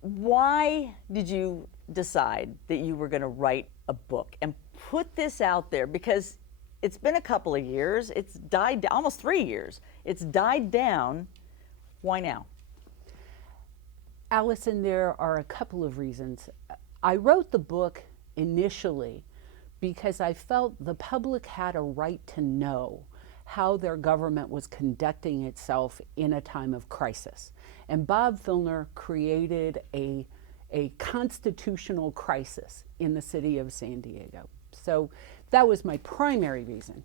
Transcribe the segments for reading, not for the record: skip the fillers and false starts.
why did you decide that you were going to write a book and put this out there? Because it's been a couple of years. It's died almost 3 years. It's died down. Why now? Allison, there are a couple of reasons. I wrote the book initially because I felt the public had a right to know how their government was conducting itself in a time of crisis. And Bob Filner created a constitutional crisis in the city of San Diego. So that was my primary reason.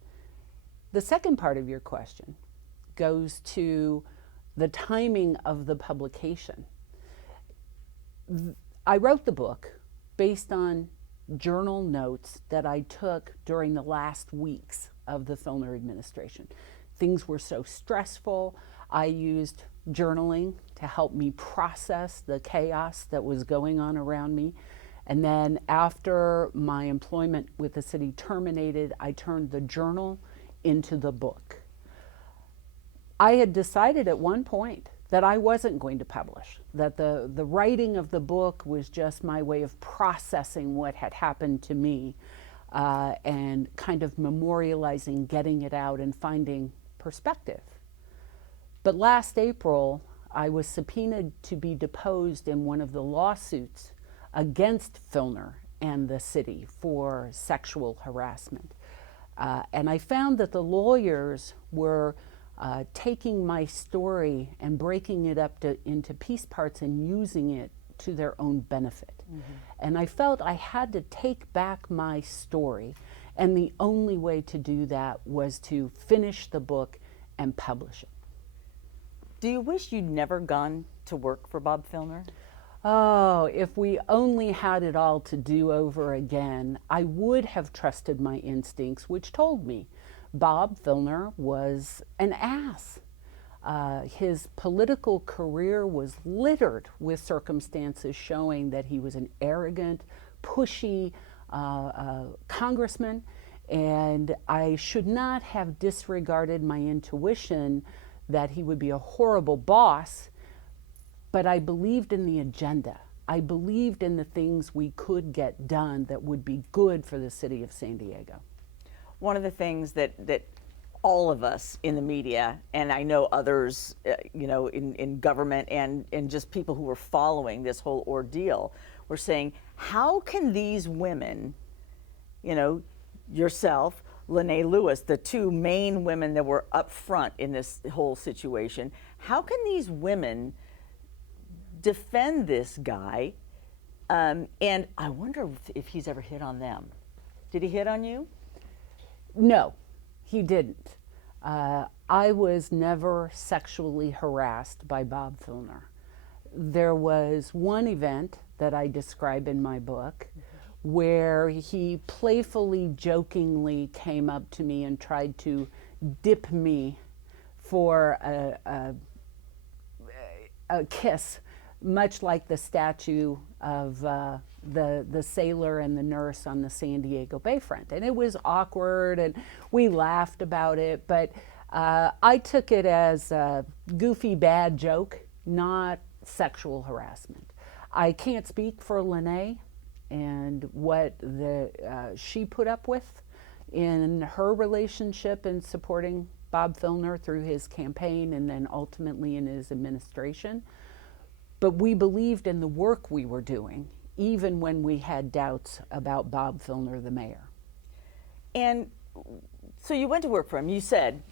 The second part of your question goes to the timing of the publication. I wrote the book based on journal notes that I took during the last weeks of the Filner administration. Things were so stressful. I used journaling to help me process the chaos that was going on around me. And then after my employment with the city terminated, I turned the journal into the book. I had decided at one point that I wasn't going to publish, that the writing of the book was just my way of processing what had happened to me and kind of memorializing, getting it out and finding perspective. But last April, I was subpoenaed to be deposed in one of the lawsuits against Filner and the city for sexual harassment. And I found that the lawyers were taking my story and breaking it up into piece parts and using it to their own benefit. Mm-hmm. And I felt I had to take back my story, and the only way to do that was to finish the book and publish it. Do you wish you'd never gone to work for Bob Filner? Oh, if we only had it all to do over again, I would have trusted my instincts, which told me Bob Filner was an ass. His political career was littered with circumstances showing that he was an arrogant, pushy congressman, and I should not have disregarded my intuition that he would be a horrible boss, but I believed in the agenda. I believed in the things we could get done that would be good for the city of San Diego. One of the things that all of us in the media, and I know others, in government and just people who were following this whole ordeal, were saying, how can these women, yourself, Lene Lewis, the two main women that were up front in this whole situation, how can these women defend this guy? And I wonder if he's ever hit on them. Did he hit on you? No, he didn't. I was never sexually harassed by Bob Filner. There was one event that I describe in my book where he playfully, jokingly came up to me and tried to dip me for a kiss, much like the statue of the sailor and the nurse on the San Diego Bayfront. And it was awkward and we laughed about it, but I took it as a goofy, bad joke, not sexual harassment. I can't speak for Lene and what she put up with in her relationship in supporting Bob Filner through his campaign and then ultimately in his administration. But we believed in the work we were doing, even when we had doubts about Bob Filner, the mayor. And so you went to work for him. You said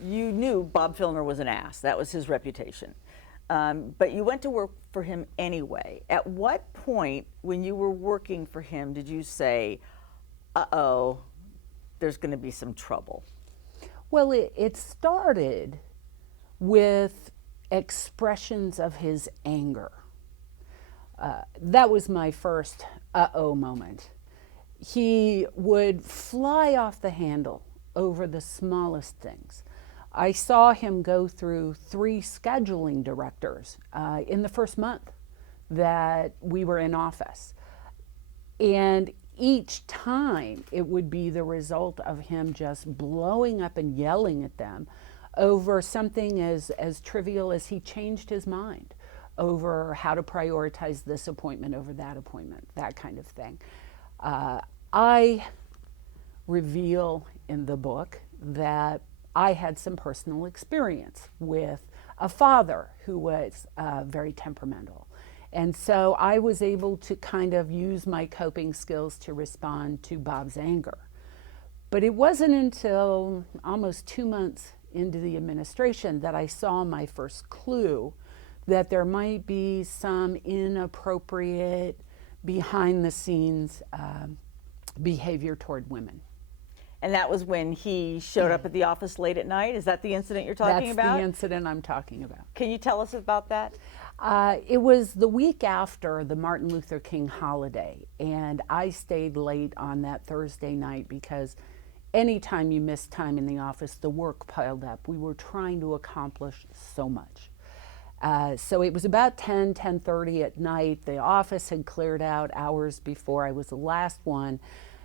you knew Bob Filner was an ass. That was his reputation. But you went to work for him anyway. At what point when you were working for him did you say, uh-oh, there's going to be some trouble? Well, it started with expressions of his anger. That was my first uh-oh moment. He would fly off the handle over the smallest things. I saw him go through 3 scheduling directors in the first month that we were in office. And each time it would be the result of him just blowing up and yelling at them over something as trivial as he changed his mind over how to prioritize this appointment over that appointment, that kind of thing. I reveal in the book that I had some personal experience with a father who was very temperamental. And so I was able to kind of use my coping skills to respond to Bob's anger. But it wasn't until almost 2 months into the administration that I saw my first clue that there might be some inappropriate, behind the scenes behavior toward women. And that was when he showed up at the office late at night? Is that the incident you're talking about? That's the incident I'm talking about. Can you tell us about that? It was the week after the Martin Luther King holiday, and I stayed late on that Thursday night because anytime you miss time in the office, the work piled up. We were trying to accomplish so much. So it was about 10:30 at night. The office had cleared out hours before. I was the last one,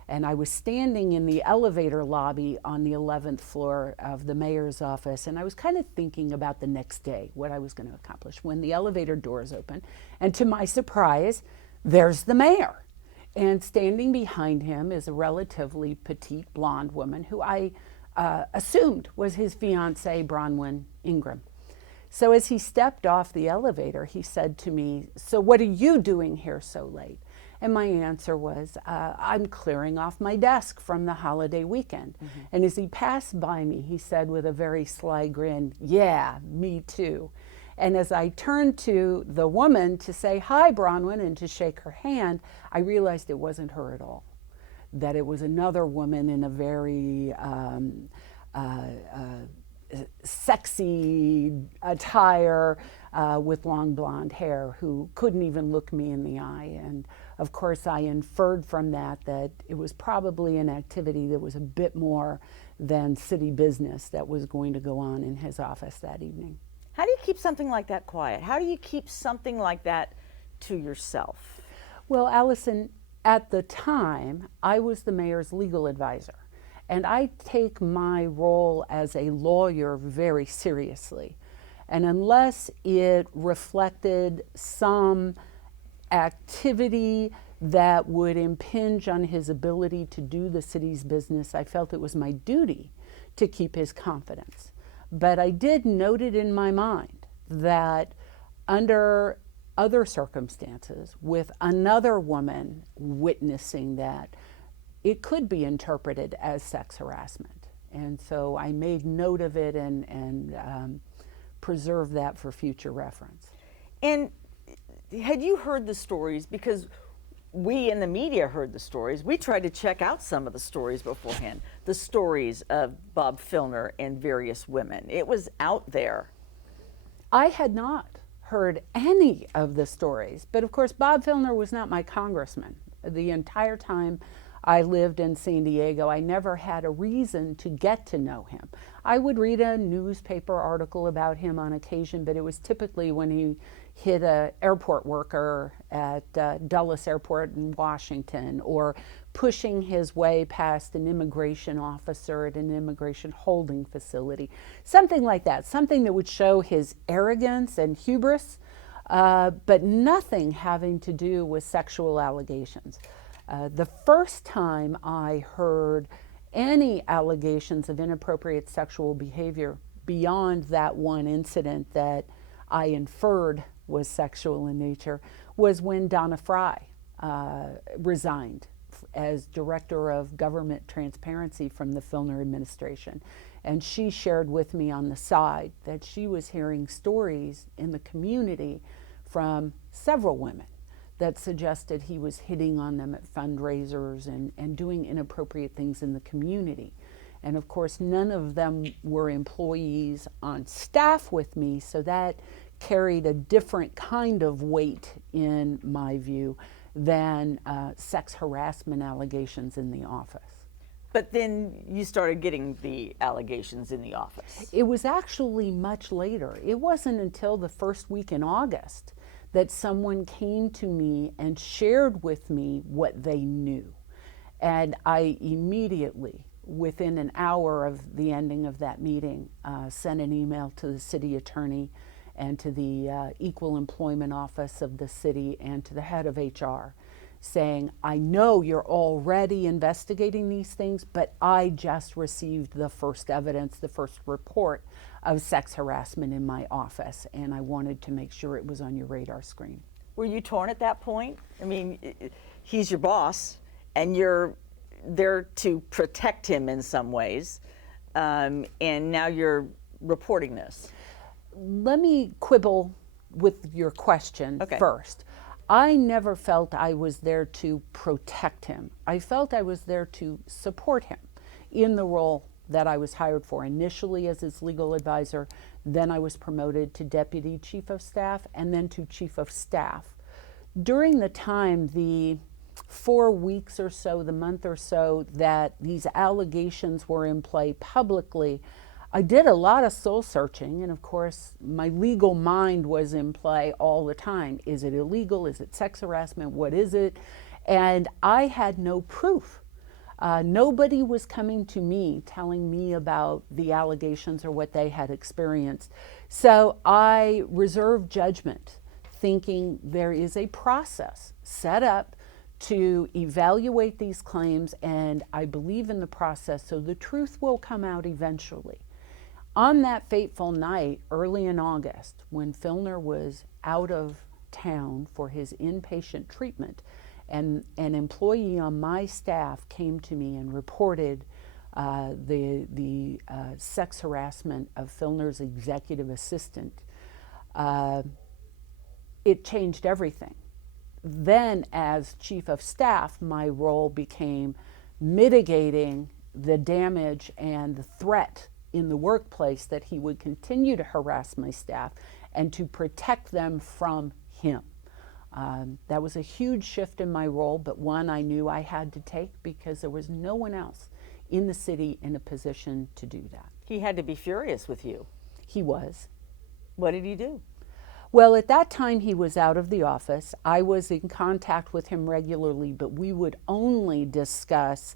and I was standing in the elevator lobby on the 11th floor of the mayor's office, and I was kind of thinking about the next day, what I was going to accomplish, when the elevator doors open, and to my surprise, there's the mayor. And standing behind him is a relatively petite blonde woman who I assumed was his fiancée, Bronwyn Ingram. So as he stepped off the elevator, he said to me, "So what are you doing here so late?" And my answer was, "I'm clearing off my desk from the holiday weekend." Mm-hmm. And as he passed by me, he said with a very sly grin, "Yeah, me too." And as I turned to the woman to say, "Hi, Bronwyn," and to shake her hand, I realized it wasn't her at all, that it was another woman in a very sexy attire with long blonde hair who couldn't even look me in the eye. And of course I inferred from that it was probably an activity that was a bit more than city business that was going to go on in his office that evening. How do you keep something like that quiet? How do you keep something like that to yourself? Well, Allison, at the time, I was the mayor's legal advisor. And I take my role as a lawyer very seriously. And unless it reflected some activity that would impinge on his ability to do the city's business, I felt it was my duty to keep his confidence. But I did note it in my mind that under other circumstances, with another woman witnessing that, it could be interpreted as sex harassment. And so I made note of it and preserved that for future reference. And had you heard the stories? Because we in the media heard the stories. We tried to check out some of the stories beforehand, the stories of Bob Filner and various women. It was out there. I had not heard any of the stories, but of course Bob Filner was not my congressman. The entire time I lived in San Diego, I never had a reason to get to know him. I would read a newspaper article about him on occasion, but it was typically when he hit an airport worker at Dulles Airport in Washington, or pushing his way past an immigration officer at an immigration holding facility. Something like that, something that would show his arrogance and hubris, but nothing having to do with sexual allegations. The first time I heard any allegations of inappropriate sexual behavior beyond that one incident that I inferred was sexual in nature was when Donna Fry resigned as Director of Government Transparency from the Filner administration. And she shared with me on the side that she was hearing stories in the community from several women that suggested he was hitting on them at fundraisers and doing inappropriate things in the community. And of course, none of them were employees on staff with me, so that carried a different kind of weight in my view than sex harassment allegations in the office. But then you started getting the allegations in the office. It was actually much later. It wasn't until the first week in August that someone came to me and shared with me what they knew. And I immediately, within an hour of the ending of that meeting, sent an email to the city attorney and to the Equal Employment Office of the city and to the head of HR, saying, I know you're already investigating these things, but I just received the first evidence, the first report of sex harassment in my office, and I wanted to make sure it was on your radar screen. Were you torn at that point? I mean, he's your boss, and you're there to protect him in some ways, and now you're reporting this. Let me quibble with your question first. I never felt I was there to protect him. I felt I was there to support him in the role that I was hired for, initially as his legal advisor, then I was promoted to deputy chief of staff, and then to chief of staff. During the time, the 4 weeks or so, the month or so that these allegations were in play publicly, I did a lot of soul searching, and of course, my legal mind was in play all the time. Is it illegal? Is it sex harassment? What is it? And I had no proof. Nobody was coming to me telling me about the allegations or what they had experienced. So I reserved judgment, thinking there is a process set up to evaluate these claims, and I believe in the process, so the truth will come out eventually. On that fateful night, early in August, when Filner was out of town for his inpatient treatment, and an employee on my staff came to me and reported the sex harassment of Filner's executive assistant, it changed everything. Then, as chief of staff, my role became mitigating the damage and the threat in the workplace that he would continue to harass my staff and to protect them from him. That was a huge shift in my role, but one I knew I had to take because there was no one else in the city in a position to do that. He had to be furious with you. He was. What did he do? Well, at that time he was out of the office. I was in contact with him regularly, but we would only discuss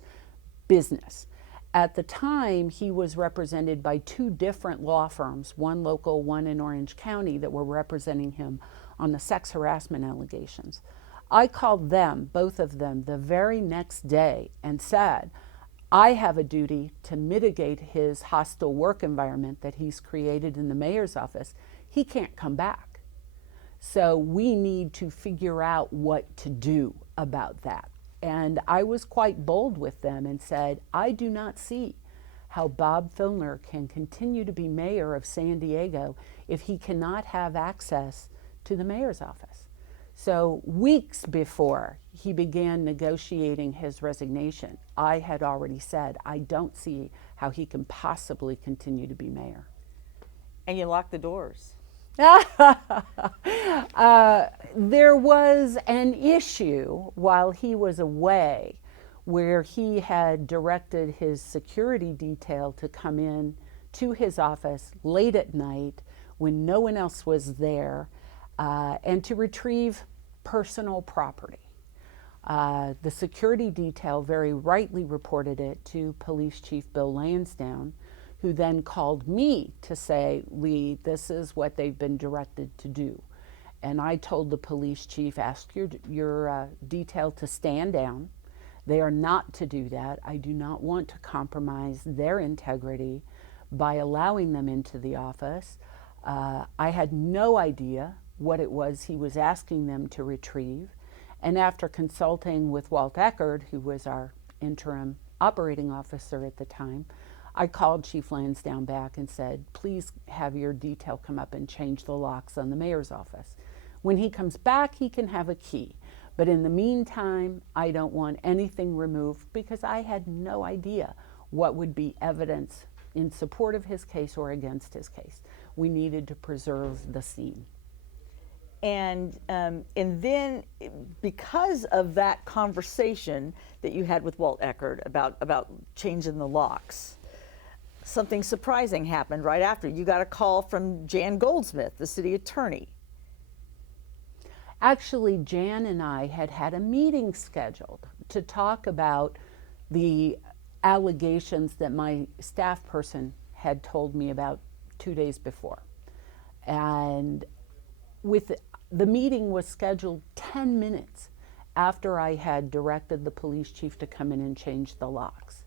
business. At the time, he was represented by 2 different law firms, one local, one in Orange County, that were representing him on the sex harassment allegations. I called them, both of them, the very next day and said, I have a duty to mitigate his hostile work environment that he's created in the mayor's office. He can't come back. So we need to figure out what to do about that. And I was quite bold with them and said, I do not see how Bob Filner can continue to be mayor of San Diego if he cannot have access to the mayor's office. So weeks before he began negotiating his resignation, I had already said, I don't see how he can possibly continue to be mayor. And you locked the doors. There was an issue while he was away where he had directed his security detail to come in to his office late at night when no one else was there and to retrieve personal property. The security detail very rightly reported it to Police Chief Bill Lansdowne, who then called me to say, Lee, this is what they've been directed to do. And I told the police chief, ask your detail to stand down. They are not to do that. I do not want to compromise their integrity by allowing them into the office. I had no idea what it was he was asking them to retrieve. And after consulting with Walt Eckerd, who was our interim operating officer at the time, I called Chief Lansdowne back and said, please have your detail come up and change the locks on the mayor's office. When he comes back, he can have a key. But in the meantime, I don't want anything removed because I had no idea what would be evidence in support of his case or against his case. We needed to preserve the scene. And then because of that conversation that you had with Walt Eckerd about changing the locks, something surprising happened right after. You got a call from Jan Goldsmith, the city attorney. Actually, Jan and I had a meeting scheduled to talk about the allegations that my staff person had told me about 2 days before. And with the meeting was scheduled 10 minutes after I had directed the police chief to come in and change the locks.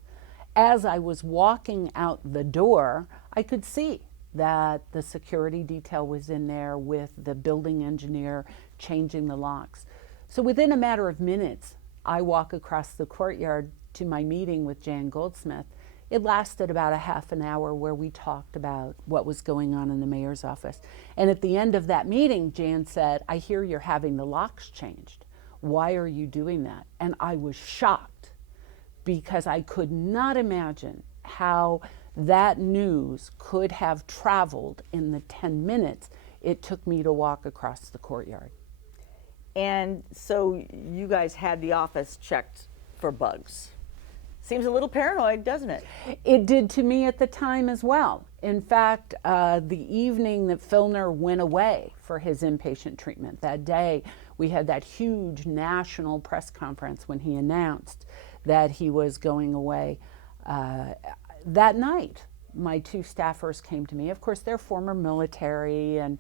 As I was walking out the door, I could see that the security detail was in there with the building engineer changing the locks. So within a matter of minutes, I walk across the courtyard to my meeting with Jan Goldsmith. It lasted about a half an hour where we talked about what was going on in the mayor's office. And at the end of that meeting, Jan said, "I hear you're having the locks changed. Why are you doing that?" And I was shocked because I could not imagine how that news could have traveled in the 10 minutes it took me to walk across the courtyard. And so you guys had the office checked for bugs. Seems a little paranoid, doesn't it? It did to me at the time as well. In fact, the evening that Filner went away for his inpatient treatment, that day we had that huge national press conference when he announced that he was going away. That night, my two staffers came to me. Of course, they're former military, and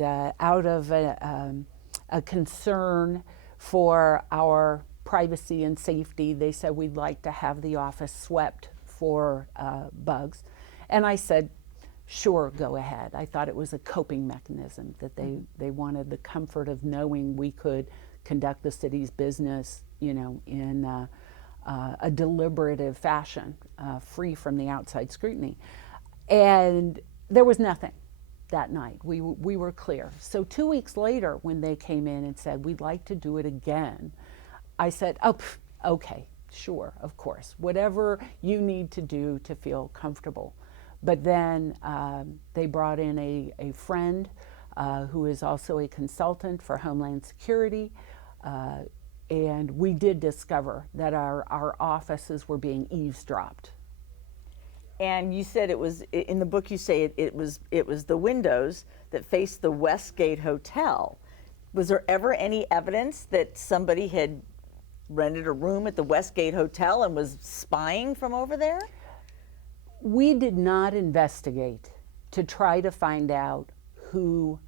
out of a concern for our privacy and safety, they said, "We'd like to have the office swept for bugs." And I said, "Sure, go ahead." I thought it was a coping mechanism, that they wanted the comfort of knowing we could conduct the city's business, in a deliberative fashion, free from the outside scrutiny. And there was nothing that night. We were clear. So 2 weeks later, when they came in and said, "We'd like to do it again," I said, "Oh, okay, sure, of course, whatever you need to do to feel comfortable." But then they brought in a friend who is also a consultant for Homeland Security, and we did discover that our offices were being eavesdropped. And you said it was, in the book you say it was the windows that faced the Westgate Hotel. Was there ever any evidence that somebody had rented a room at the Westgate Hotel and was spying from over there? We did not investigate to try to find out who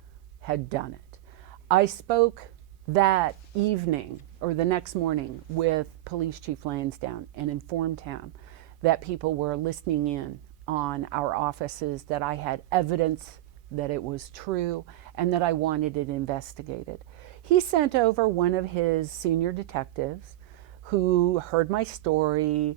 had done it. I spoke that evening or the next morning with Police Chief Lansdowne and informed him that people were listening in on our offices, that I had evidence that it was true, and that I wanted it investigated. He sent over one of his senior detectives who heard my story,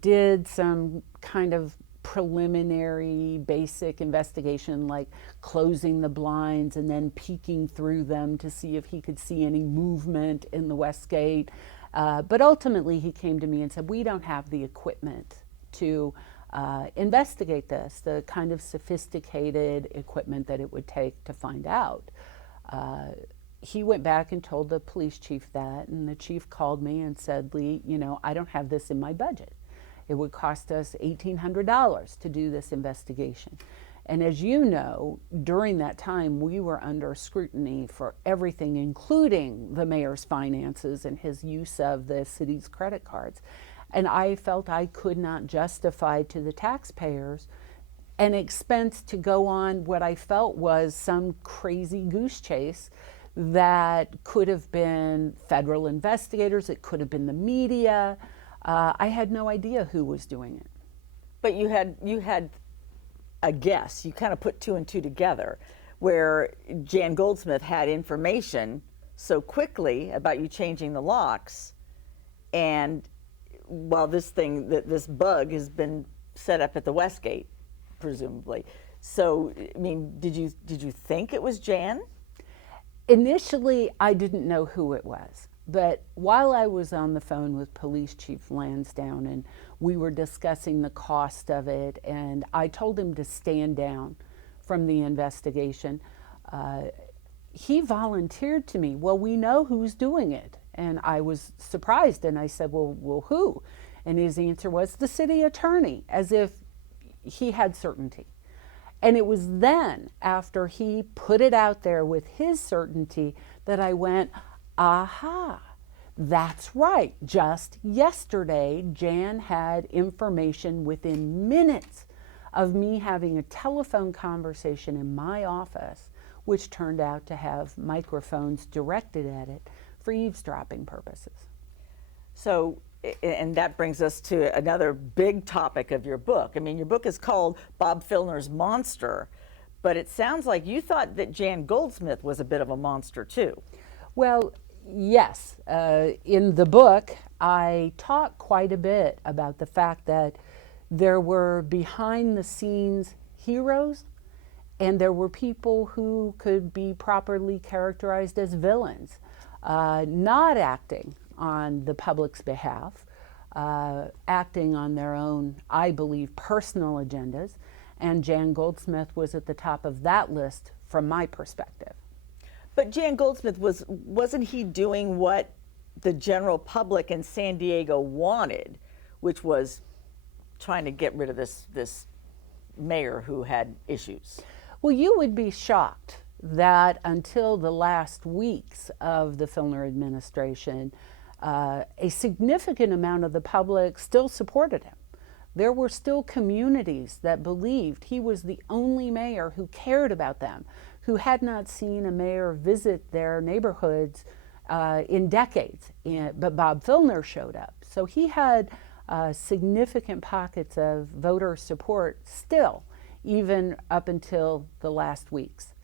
did some kind of preliminary basic investigation, like closing the blinds and then peeking through them to see if he could see any movement in the Westgate. But ultimately he came to me and said, "We don't have the equipment to investigate this, the kind of sophisticated equipment that it would take to find out." He went back and told the police chief that, and the chief called me and said, "Lee, I don't have this in my budget. It would cost us $1,800 to do this investigation." And as you know, during that time, we were under scrutiny for everything, including the mayor's finances and his use of the city's credit cards. And I felt I could not justify to the taxpayers an expense to go on what I felt was some crazy goose chase that could have been federal investigators, it could have been the media. I had no idea who was doing it. But you had a guess. You kind of put two and two together, where Jan Goldsmith had information so quickly about you changing the locks, and while this bug has been set up at the Westgate, presumably. So, I mean, did you think it was Jan? Initially, I didn't know who it was. But while I was on the phone with Police Chief Lansdowne and we were discussing the cost of it, and I told him to stand down from the investigation, he volunteered to me, "Well, we know who's doing it." And I was surprised, and I said, well, who? And his answer was the city attorney, as if he had certainty. And it was then, after he put it out there with his certainty, that I went, aha, that's right. Just yesterday, Jan had information within minutes of me having a telephone conversation in my office, which turned out to have microphones directed at it for eavesdropping purposes. So, and that brings us to another big topic of your book. I mean, your book is called Bob Filner's Monster, but it sounds like you thought that Jan Goldsmith was a bit of a monster too. Well, yes. In the book, I talk quite a bit about the fact that there were behind the scenes heroes and there were people who could be properly characterized as villains, not acting on the public's behalf, acting on their own, I believe, personal agendas. And Jan Goldsmith was at the top of that list from my perspective. But Jan Goldsmith, wasn't he doing what the general public in San Diego wanted, which was trying to get rid of this mayor who had issues? Well, you would be shocked that until the last weeks of the Filner administration, a significant amount of the public still supported him. There were still communities that believed he was the only mayor who cared about them, who had not seen a mayor visit their neighborhoods in decades. But Bob Filner showed up. So he had significant pockets of voter support still, even up until the last weeks.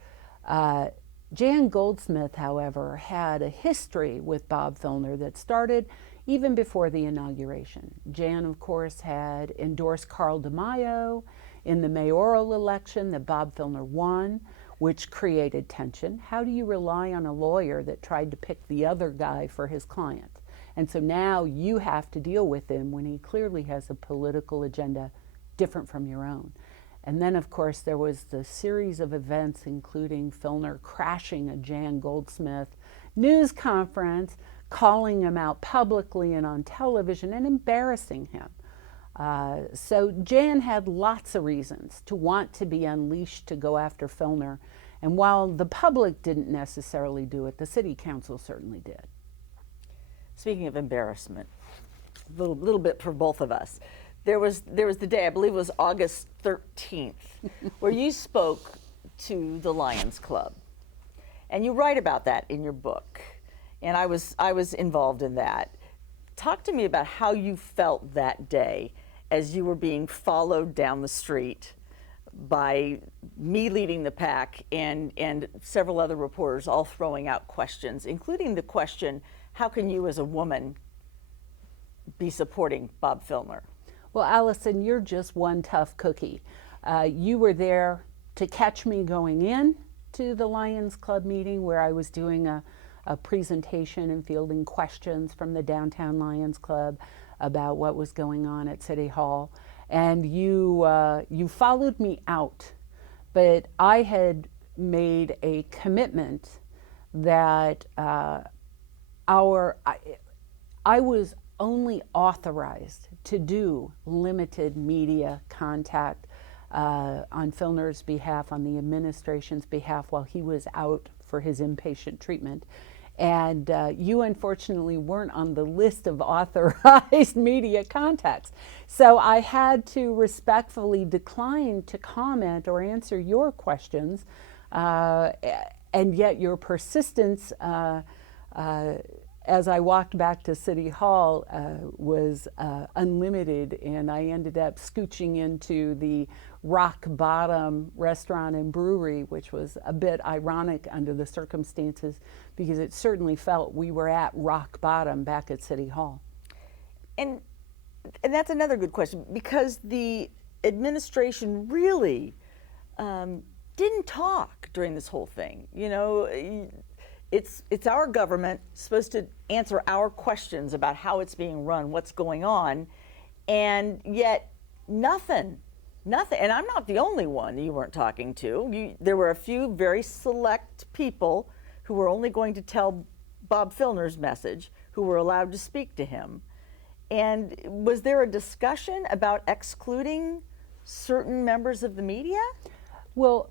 Jan Goldsmith, however, had a history with Bob Filner that started even before the inauguration. Jan, of course, had endorsed Carl DeMaio in the mayoral election that Bob Filner won, which created tension. How do you rely on a lawyer that tried to pick the other guy for his client? And so now you have to deal with him when he clearly has a political agenda different from your own. And then, of course, there was the series of events, including Filner crashing a Jan Goldsmith news conference, calling him out publicly and on television and embarrassing him. So Jan had lots of reasons to want to be unleashed to go after Filner. And while the public didn't necessarily do it, the city council certainly did. Speaking of embarrassment, a little bit for both of us. There was the day, I believe it was August 13th, where you spoke to the Lions Club. And you write about that in your book. And I was involved in that. Talk to me about how you felt that day as you were being followed down the street by me leading the pack and several other reporters all throwing out questions, including the question, how can you as a woman be supporting Bob Filner? Well, Allison, you're just one tough cookie. You were there to catch me going in to the Lions Club meeting where I was doing a presentation and fielding questions from the Downtown Lions Club about what was going on at City Hall. And you followed me out, but I had made a commitment that I was only authorized to do limited media contact on Filner's behalf, on the administration's behalf, while he was out for his inpatient treatment. And you unfortunately weren't on the list of authorized media contacts. So I had to respectfully decline to comment or answer your questions. And yet your persistence as I walked back to City Hall was unlimited, and I ended up scooching into the Rock Bottom Restaurant and Brewery, which was a bit ironic under the circumstances because it certainly felt we were at rock bottom back at City Hall. And that's another good question, because the administration really didn't talk during this whole thing. You know, it's our government supposed to answer our questions about how it's being run, what's going on, and yet nothing. And I'm not the only one you weren't talking to. There were a few very select people who were only going to tell Bob Filner's message, who were allowed to speak to him. And was there a discussion about excluding certain members of the media? Well,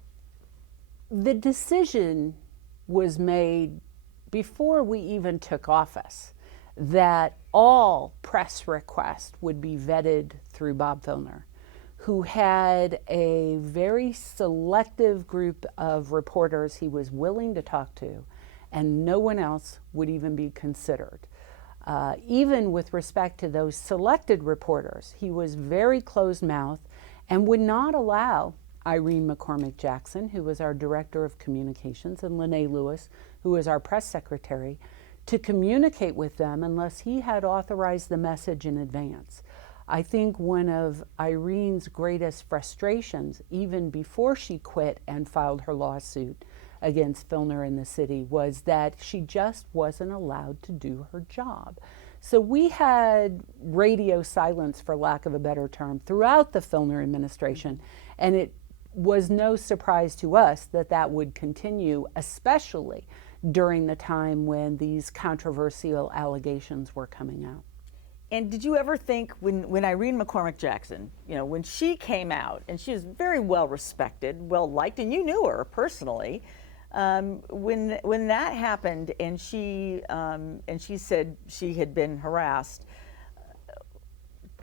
the decision was made before we even took office that all press requests would be vetted through Bob Filner, who had a very selective group of reporters he was willing to talk to, and no one else would even be considered. Even with respect to those selected reporters, he was very closed-mouthed and would not allow Irene McCormick Jackson, who was our director of communications, and Lene Lewis, who was our press secretary, to communicate with them unless he had authorized the message in advance. I think one of Irene's greatest frustrations, even before she quit and filed her lawsuit against Filner in the city, was that she just wasn't allowed to do her job. So we had radio silence, for lack of a better term, throughout the Filner administration, and it was no surprise to us that that would continue, especially during the time when these controversial allegations were coming out. And did you ever think when Irene McCormick Jackson, when she came out, and she was very well respected, well liked, and you knew her personally, when that happened and she said she had been harassed,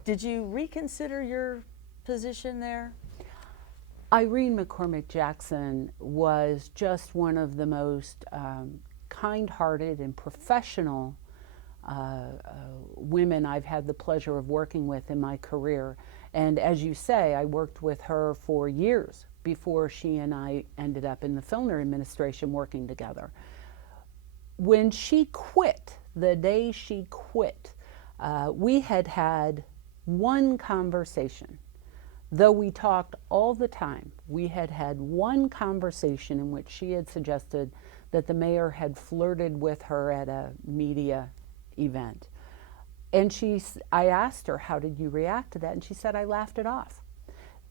did you reconsider your position there? Irene McCormick Jackson was just one of the most kind-hearted and professional women I've had the pleasure of working with in my career. And as you say, I worked with her for years before she and I ended up in the Filner administration working together. When she quit, the day she quit, we had had one conversation. Though we talked all the time, we had had one conversation in which she had suggested that the mayor had flirted with her at a media event. And I asked her, how did you react to that? And she said, I laughed it off.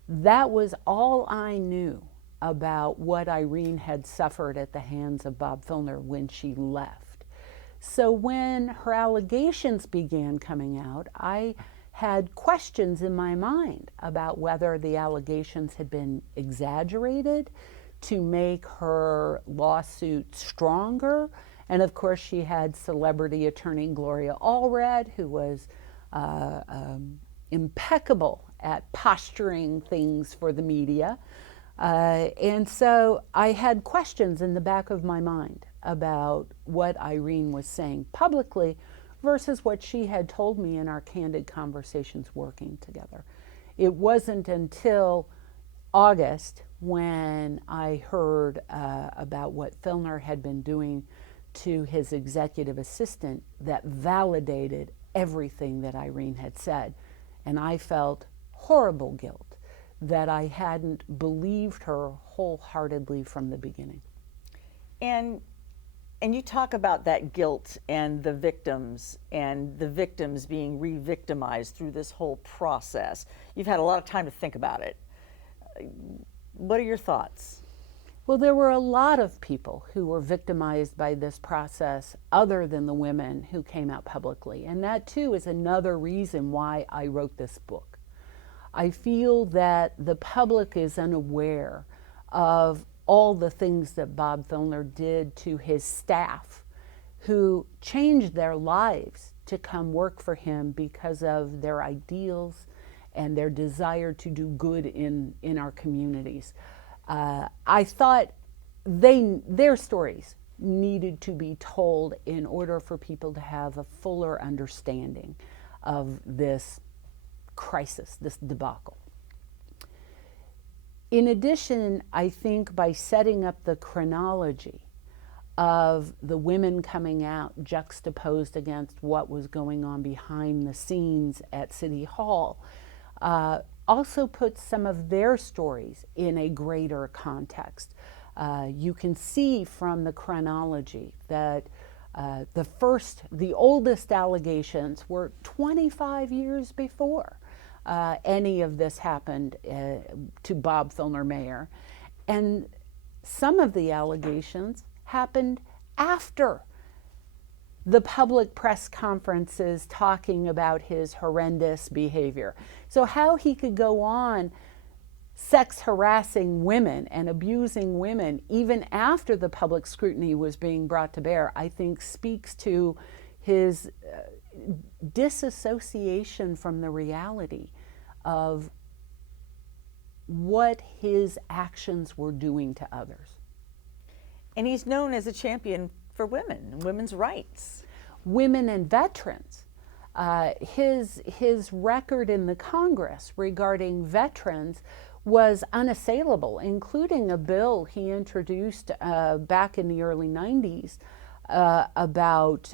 That was all I knew about what Irene had suffered at the hands of Bob Filner when she left. So when her allegations began coming out, I had questions in my mind about whether the allegations had been exaggerated to make her lawsuit stronger. And of course, she had celebrity attorney Gloria Allred, who was impeccable at posturing things for the media. And so I had questions in the back of my mind about what Irene was saying publicly versus what she had told me in our candid conversations working together. It wasn't until August when I heard about what Filner had been doing to his executive assistant that validated everything that Irene had said. And I felt horrible guilt that I hadn't believed her wholeheartedly from the beginning. And you talk about that guilt and the victims being re-victimized through this whole process. You've had a lot of time to think about it. What are your thoughts? Well, there were a lot of people who were victimized by this process other than the women who came out publicly. And that too is another reason why I wrote this book. I feel that the public is unaware of all the things that Bob Filner did to his staff, who changed their lives to come work for him because of their ideals and their desire to do good in our communities. I thought their stories needed to be told in order for people to have a fuller understanding of this crisis, this debacle. In addition, I think by setting up the chronology of the women coming out juxtaposed against what was going on behind the scenes at City Hall, also puts some of their stories in a greater context. You can see from the chronology that the oldest allegations were 25 years before any of this happened to Bob Filner Mayor. And some of the allegations happened after the public press conferences talking about his horrendous behavior. So how he could go on sex harassing women and abusing women even after the public scrutiny was being brought to bear, I think speaks to his disassociation from the reality of what his actions were doing to others. And he's known as a champion for women and women's rights. Women and veterans. His record in the Congress regarding veterans was unassailable, including a bill he introduced back in the early 90s about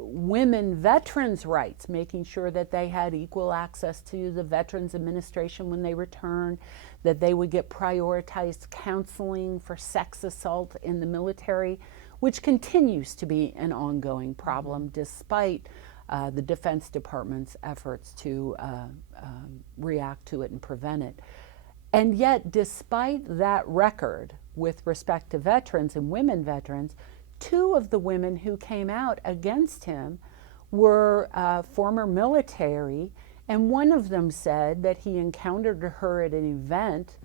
women veterans' rights, making sure that they had equal access to the Veterans Administration when they returned, that they would get prioritized counseling for sex assault in the military, which continues to be an ongoing problem despite the Defense Department's efforts to react to it and prevent it. And yet, despite that record with respect to veterans and women veterans, two of the women who came out against him were former military, and one of them said that he encountered her at an event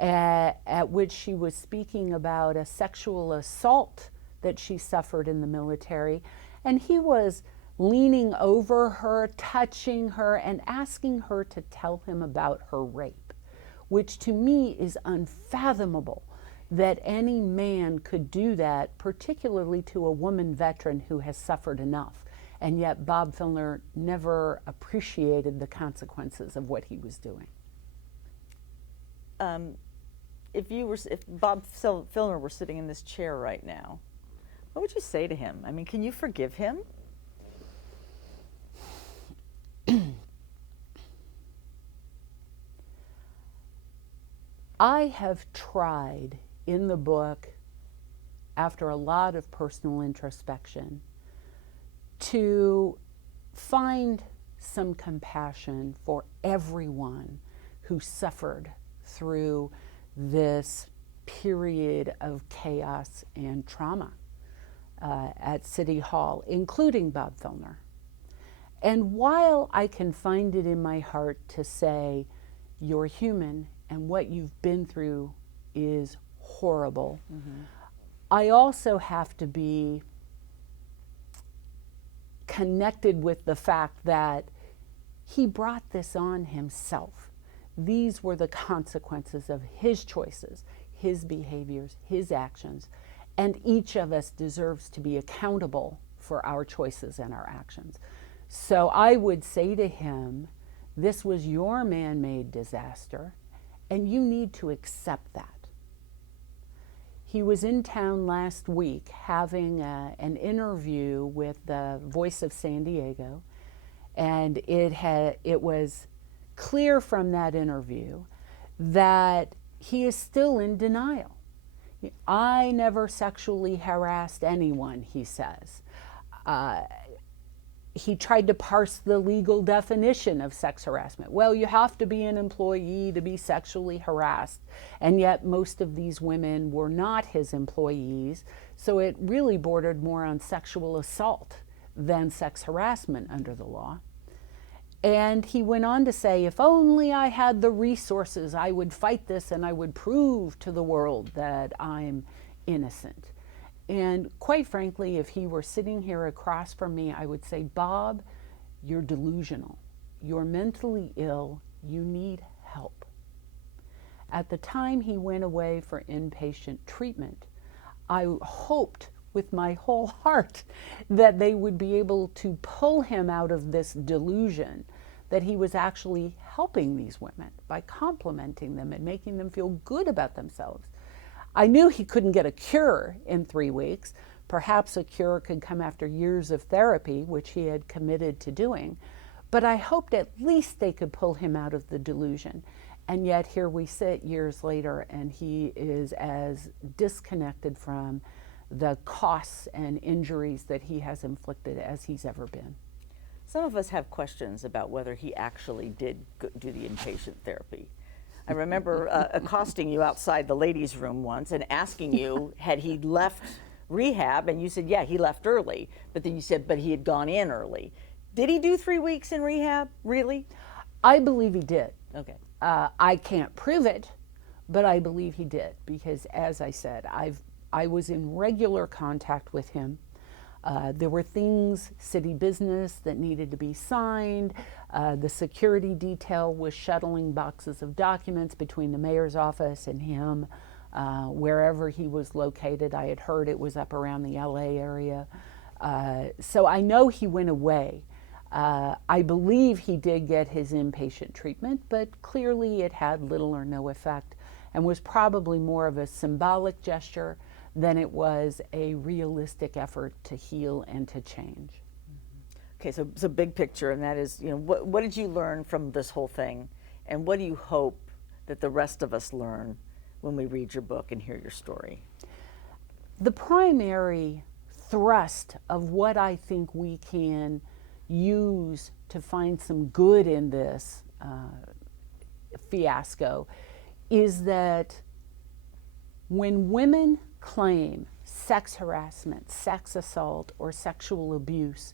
at which she was speaking about a sexual assault that she suffered in the military, and he was leaning over her, touching her, and asking her to tell him about her rape, which to me is unfathomable that any man could do that, particularly to a woman veteran who has suffered enough. And yet Bob Filner never appreciated the consequences of what he was doing. If Bob Filner were sitting in this chair right now, what would you say to him? I mean, can you forgive him? I have tried in the book, after a lot of personal introspection, to find some compassion for everyone who suffered through this period of chaos and trauma at City Hall, including Bob Filner. And while I can find it in my heart to say, you're human and what you've been through is horrible, I also have to be connected with the fact that he brought this on himself. These were the consequences of his choices, his behaviors, his actions, and each of us deserves to be accountable for our choices and our actions. So I would say to him, this was your man-made disaster, and you need to accept that. He was in town last week having an interview with the Voice of San Diego, and it was clear from that interview that he is still in denial. I never sexually harassed anyone, he says. He tried to parse the legal definition of sex harassment. Well, you have to be an employee to be sexually harassed, and yet most of these women were not his employees, so it really bordered more on sexual assault than sex harassment under the law. And he went on to say, if only I had the resources, I would fight this and I would prove to the world that I'm innocent. And quite frankly, if he were sitting here across from me, I would say, Bob, you're delusional. You're mentally ill. You need help. At the time he went away for inpatient treatment, I hoped with my whole heart that they would be able to pull him out of this delusion that he was actually helping these women by complimenting them and making them feel good about themselves. I knew he couldn't get a cure in 3 weeks. Perhaps a cure could come after years of therapy, which he had committed to doing. But I hoped at least they could pull him out of the delusion. And yet here we sit years later, and he is as disconnected from the costs and injuries that he has inflicted as he's ever been. Some of us have questions about whether he actually did do the inpatient therapy. I remember accosting you outside the ladies' room once and asking you, had he left rehab? And you said, yeah, he left early. But then you said, but he had gone in early. Did he do 3 weeks in rehab, really? I believe he did. Okay. I can't prove it, but I believe he did because, as I said, I was in regular contact with him. There were things, city business, that needed to be signed. The security detail was shuttling boxes of documents between the mayor's office and him, wherever he was located. I had heard it was up around the LA area. So I know he went away. I believe he did get his inpatient treatment, but clearly it had little or no effect and was probably more of a symbolic gesture than it was a realistic effort to heal and to change. Okay, so big picture, and that is, what did you learn from this whole thing, and what do you hope that the rest of us learn when we read your book and hear your story? The primary thrust of what I think we can use to find some good in this fiasco is that when women claim sex harassment, sex assault, or sexual abuse,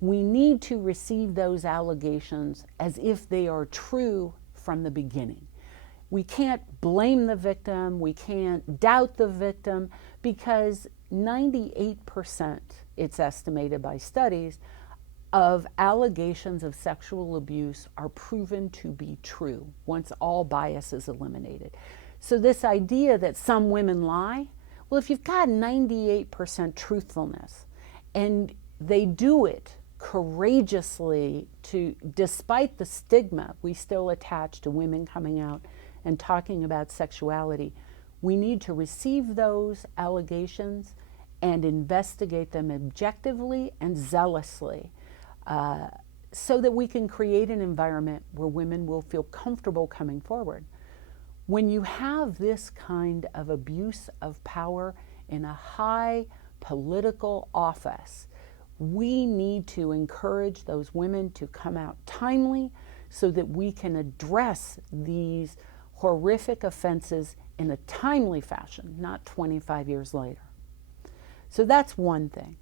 we need to receive those allegations as if they are true from the beginning. We can't blame the victim, we can't doubt the victim, because 98%, it's estimated by studies, of allegations of sexual abuse are proven to be true once all bias is eliminated. So this idea that some women lie, well, if you've got 98% truthfulness and they do it courageously, despite the stigma we still attach to women coming out and talking about sexuality, we need to receive those allegations and investigate them objectively and zealously, so that we can create an environment where women will feel comfortable coming forward. When you have this kind of abuse of power in a high political office, we need to encourage those women to come out timely so that we can address these horrific offenses in a timely fashion, not 25 years later. So that's one thing.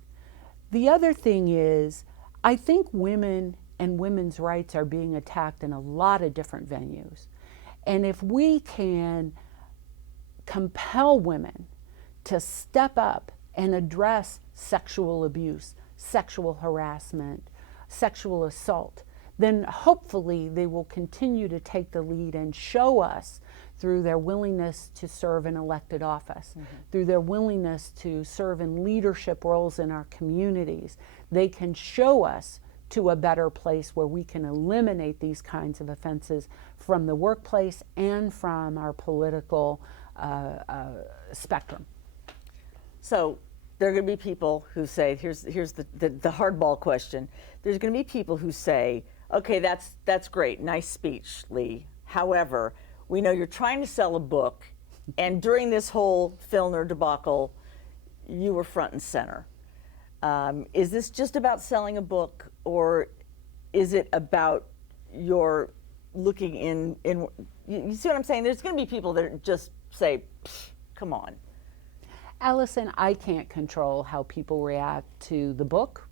The other thing is, I think women and women's rights are being attacked in a lot of different venues. And if we can compel women to step up and address sexual abuse, sexual harassment, sexual assault, then hopefully they will continue to take the lead and show us through their willingness to serve in elected office, through their willingness to serve in leadership roles in our communities. They can show us to a better place where we can eliminate these kinds of offenses from the workplace and from our political spectrum. So there are going to be people who say, here's the hardball question. There's going to be people who say, okay, that's great, nice speech, Lee. However, we know you're trying to sell a book, and during this whole Filner debacle, you were front and center. Is this just about selling a book, or is it about your looking in you see what I'm saying? There's going to be people that just say, come on. Allison, I can't control how people react to the book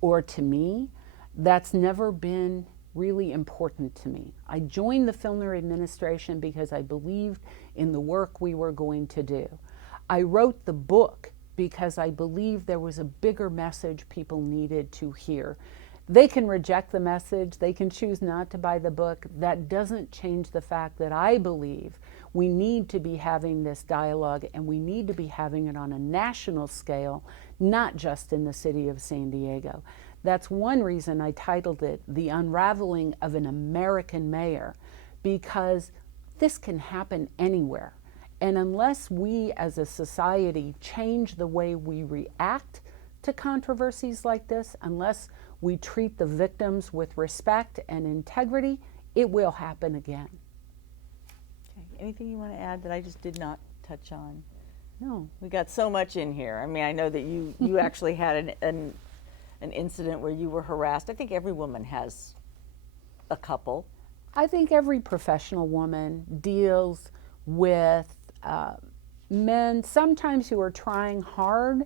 or to me. That's never been really important to me. I joined the Filner administration because I believed in the work we were going to do. I wrote the book because I believed there was a bigger message people needed to hear. They can reject the message, they can choose not to buy the book. That doesn't change the fact that I believe we need to be having this dialogue, and we need to be having it on a national scale, not just in the city of San Diego. That's one reason I titled it The Unraveling of an American Mayor, because this can happen anywhere. And unless we as a society change the way we react to controversies like this, unless we treat the victims with respect and integrity, it will happen again. Okay. Anything you want to add that I just did not touch on? No. We got so much in here. I mean, I know that you actually had an incident where you were harassed. I think every woman has a couple. I think every professional woman deals with men sometimes who are trying hard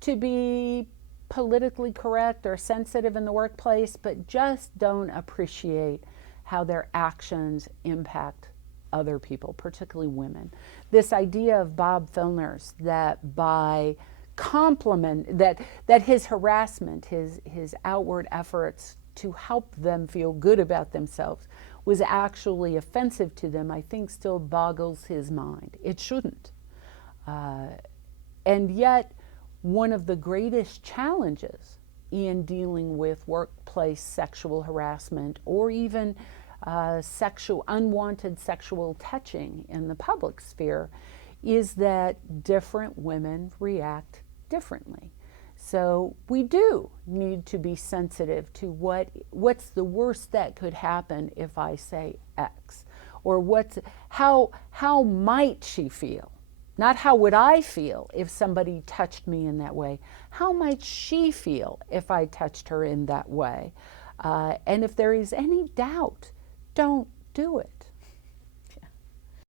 to be politically correct or sensitive in the workplace, but just don't appreciate how their actions impact other people, particularly women. This idea of Bob Filner's, that by compliment that his harassment, his outward efforts to help them feel good about themselves was actually offensive to them, I think still boggles his mind. It shouldn't. And yet, one of the greatest challenges in dealing with workplace sexual harassment or even unwanted sexual touching in the public sphere is that different women react differently. So we do need to be sensitive to what's the worst that could happen if I say X, or how might she feel? Not how would I feel if somebody touched me in that way. How might she feel if I touched her in that way? And if there is any doubt, don't do it.